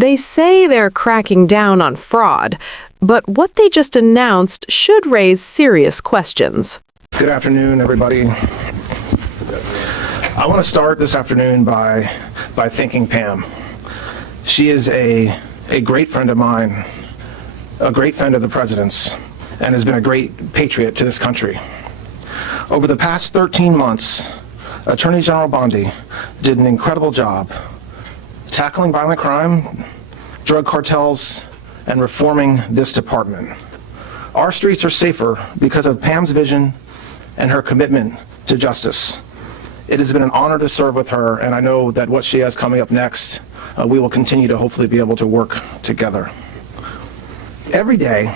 They say they're cracking down on fraud, but what they just announced should raise serious questions. Good afternoon, everybody. I want to start this afternoon by thanking Pam. She is a great friend of mine, a great friend of the President's, and has been a great patriot to this country. Over the past 13 months, Attorney General Bondi did an incredible job tackling violent crime, drug cartels, and reforming this department. Our streets are safer because of Pam's vision and her commitment to justice. It has been an honor to serve with her, and I know that what she has coming up next, we will continue to hopefully be able to work together. Every day,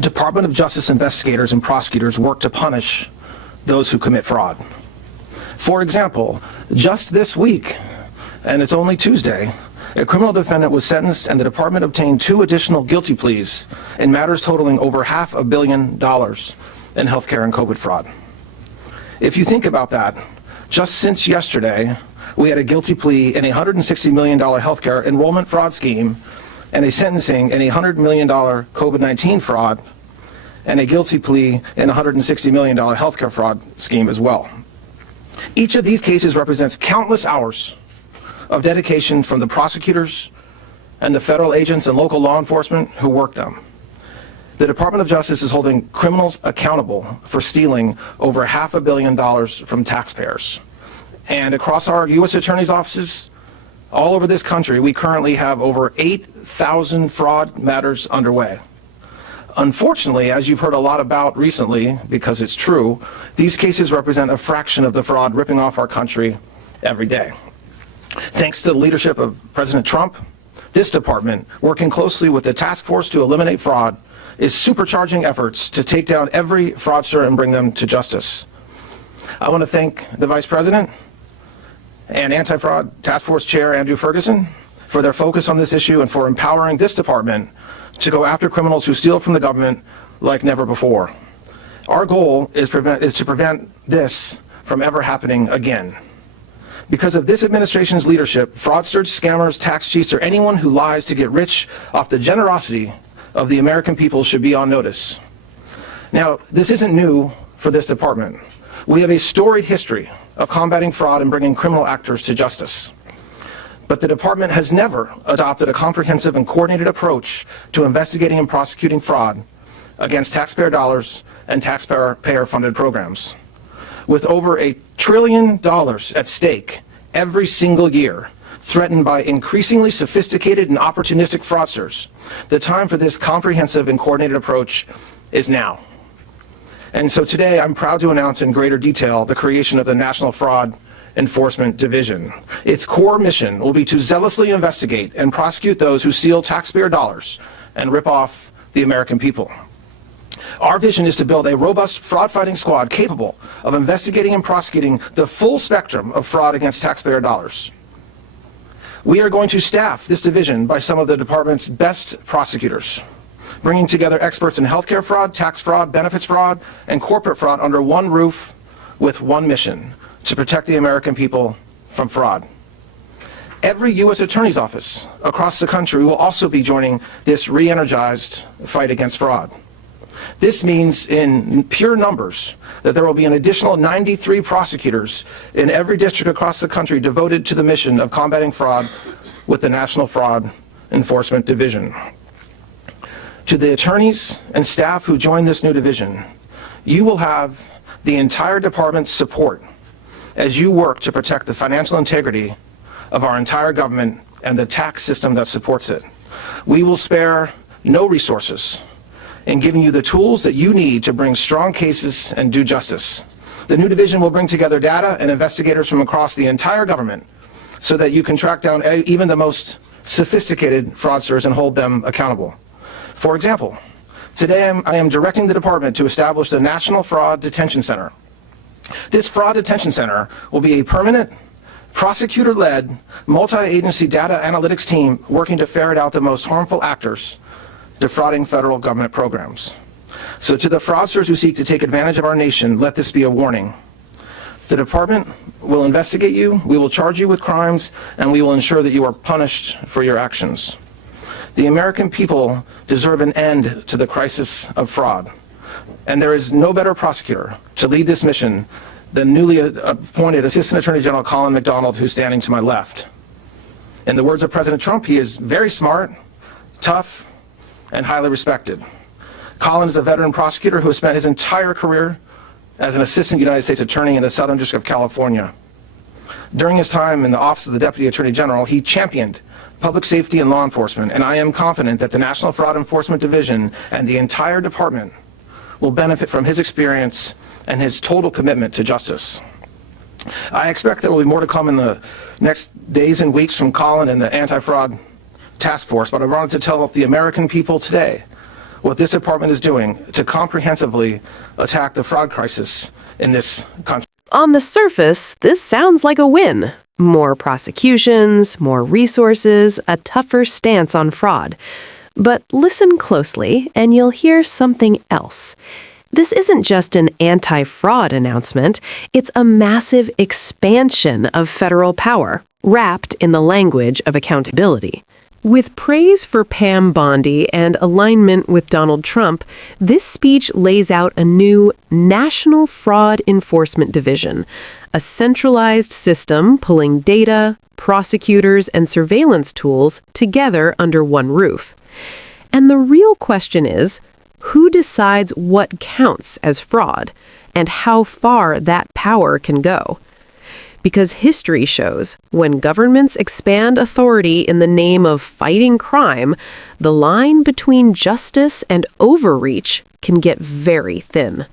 Department of Justice investigators and prosecutors work to punish those who commit fraud. For example, just this week, and it's only Tuesday, a criminal defendant was sentenced and the department obtained 2 additional guilty pleas in matters totaling over $500 million in healthcare and COVID fraud. If you think about that, just since yesterday, we had a guilty plea in a $160 million healthcare enrollment fraud scheme and a sentencing in a $100 million COVID-19 fraud and a guilty plea in a $160 million healthcare fraud scheme as well. Each of these cases represents countless hours of dedication from the prosecutors and the federal agents and local law enforcement who work them. The Department of Justice is holding criminals accountable for stealing over $500 million from taxpayers. And across our U.S. Attorney's offices, all over this country, we currently have over 8,000 fraud matters underway. Unfortunately, as you've heard a lot about recently, because it's true, these cases represent a fraction of the fraud ripping off our country every day. Thanks to the leadership of President Trump, this department, working closely with the task force to eliminate fraud, is supercharging efforts to take down every fraudster and bring them to justice. I want to thank the Vice President and Anti-Fraud Task Force Chair Andrew Ferguson for their focus on this issue and for empowering this department to go after criminals who steal from the government like never before. Our goal is to prevent this from ever happening again. Because of this administration's leadership, fraudsters, scammers, tax cheats, or anyone who lies to get rich off the generosity of the American people should be on notice. Now, this isn't new for this department. We have a storied history of combating fraud and bringing criminal actors to justice. But the department has never adopted a comprehensive and coordinated approach to investigating and prosecuting fraud against taxpayer dollars and taxpayer-funded programs. With over $1 trillion at stake every single year, threatened by increasingly sophisticated and opportunistic fraudsters, the time for this comprehensive and coordinated approach is now. And so today, I'm proud to announce in greater detail the creation of the National Fraud Enforcement Division. Its core mission will be to zealously investigate and prosecute those who steal taxpayer dollars and rip off the American people. Our vision is to build a robust fraud-fighting squad capable of investigating and prosecuting the full spectrum of fraud against taxpayer dollars. We are going to staff this division by some of the department's best prosecutors, bringing together experts in healthcare fraud, tax fraud, benefits fraud, and corporate fraud under one roof with one mission: to protect the American people from fraud. Every U.S. Attorney's office across the country will also be joining this re-energized fight against fraud. This means in pure numbers that there will be an additional 93 prosecutors in every district across the country devoted to the mission of combating fraud with the National Fraud Enforcement Division. To the attorneys and staff who join this new division, you will have the entire department's support as you work to protect the financial integrity of our entire government and the tax system that supports it. We will spare no resources in giving you the tools that you need to bring strong cases and do justice. The new division will bring together data and investigators from across the entire government so that you can track down even the most sophisticated fraudsters and hold them accountable. For example, today I am directing the department to establish the National Fraud Detention Center. This Fraud Detention Center will be a permanent, prosecutor-led, multi-agency data analytics team working to ferret out the most harmful actors defrauding federal government programs. So to the fraudsters who seek to take advantage of our nation, let this be a warning. The department will investigate you, we will charge you with crimes, and we will ensure that you are punished for your actions. The American people deserve an end to the crisis of fraud, and there is no better prosecutor to lead this mission than newly appointed Assistant Attorney General Colin McDonald, who's standing to my left. In the words of President Trump, he is very smart, tough, and highly respected. Colin is a veteran prosecutor who has spent his entire career as an assistant United States attorney in the Southern District of California. During his time in the Office of the Deputy Attorney General, he championed public safety and law enforcement, and I am confident that the National Fraud Enforcement Division and the entire department will benefit from his experience and his total commitment to justice. I expect there will be more to come in the next days and weeks from Colin and the anti-fraud task force, but I wanted to tell the American people today what this department is doing to comprehensively attack the fraud crisis in this country. On the surface, this sounds like a win. More prosecutions, more resources, a tougher stance on fraud. But listen closely, and you'll hear something else. This isn't just an anti-fraud announcement, it's a massive expansion of federal power, wrapped in the language of accountability. With praise for Pam Bondi and alignment with Donald Trump, this speech lays out a new National Fraud Enforcement Division, a centralized system pulling data, prosecutors, and surveillance tools together under one roof. And the real question is, who decides what counts as fraud, and how far that power can go? Because history shows when governments expand authority in the name of fighting crime, the line between justice and overreach can get very thin.